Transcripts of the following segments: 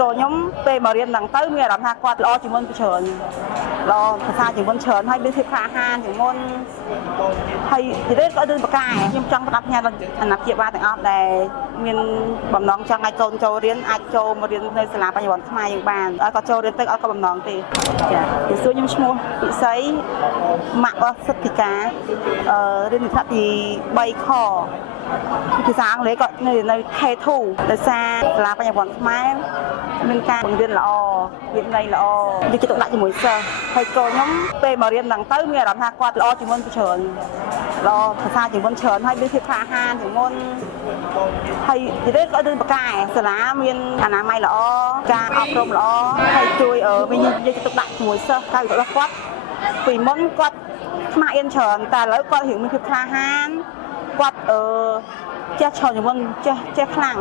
ក៏ខ្ញុំពេលមករៀនហ្នឹងទៅមានអារម្មណ៍ថាគាត់ល្អជាងមុនច្រើនល្អភាសាជាងមុនច្រើនហើយមានភាពក្លាហានជាងមុនហើយនិយាយក៏ដូចបកាខ្ញុំចង់ប្រាប់ផ្ញើដល់អាណាព្យាបាលទាំងអស់ដែលមានបំណងចង់ឲ្យកូនចូលរៀនអាចចូលមករៀននៅសាលាបញ្ញវន្តខ្មែរយើងបានឲ្យគាត់ចូលរៀនទៅឲ្យគាត់បំណងទេចាពីសួរខ្ញុំឈ្មោះពិសីម៉ាក់របស់សិទ្ធិការរៀនថ្នាក់ទី3ខភាសាអង់គ្លេសក៏នៅ K2 ដោយសារសាលាបញ្ញវន្តខ្មែរមានការបង្រៀនល្អវិន័យល្អនិយាយទៅដាក់ជាមួយសិស្សហើយកូនខ្ញុំពេលមករៀនហ្នឹងទៅមានអារម្មណ៍ថាគាត់ល្អជាងមុនច្រើនល្អភាសាជាងមុនច្រើនហើយមានភាពក្លាហានជាងមុនហើយនិយាយក៏ដូចបកាសាលាមានអនាម័យល្អការអប់រំល្អហើយជួយវិញនិយាយទៅដាក់ជាមួយសិស្សការវិវត្តគាត់ពីមុនគាត់ខ្មាស់អៀនច្រើនតែឥឡូវគាត់រៀងមានភាពក្លាហានគាត់ចេះច្រើនជាងមុនចេះខ្លាំង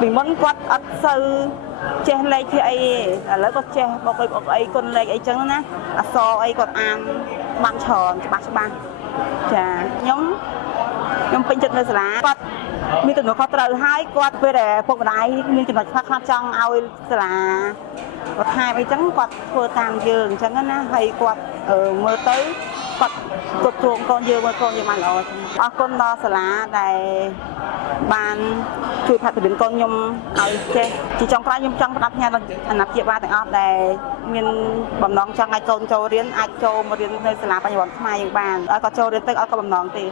ពីមុនគាត់អត់សូវចេះលេខជាអីឥឡូវគាត់ចេះបកអីគុណលេខអីចឹងណាអក្សរអីគាត់អានបានច្រើនច្បាស់ចាខ្ញុំពេញចិត្តនៅសាលាគាត់មានទំនួលខុសត្រូវហើយគាត់ពេលដែលពុកម្ដាយមានចំណុចខ្លះចង់ឲ្យសាលាបន្ថែមអីចឹងគាត់ធ្វើតាមយើងអញ្ចឹងណាហើយគាត់មើលទៅគាត់គ្រប់គ្រងកូនយើងមើលកូនយើងបានល្អចឹងអរគុណដល់សាលាដែលបានជួយផាត់ពីកូនខ្ញុំឲ្យចេះជាចុងក្រោយខ្ញុំចង់ផ្ដាប់ផ្ញើដល់អាណាព្យាបាលទាំងអស់ដែលមានបំណងចង់ឲ្យកូនចូលរៀនអាចចូលមករៀននៅសាលាបញ្ញវន្តខ្មែរយើងបានឲ្យគាត់ចូលរៀនទៅឲ្យគាត់បំណងទេ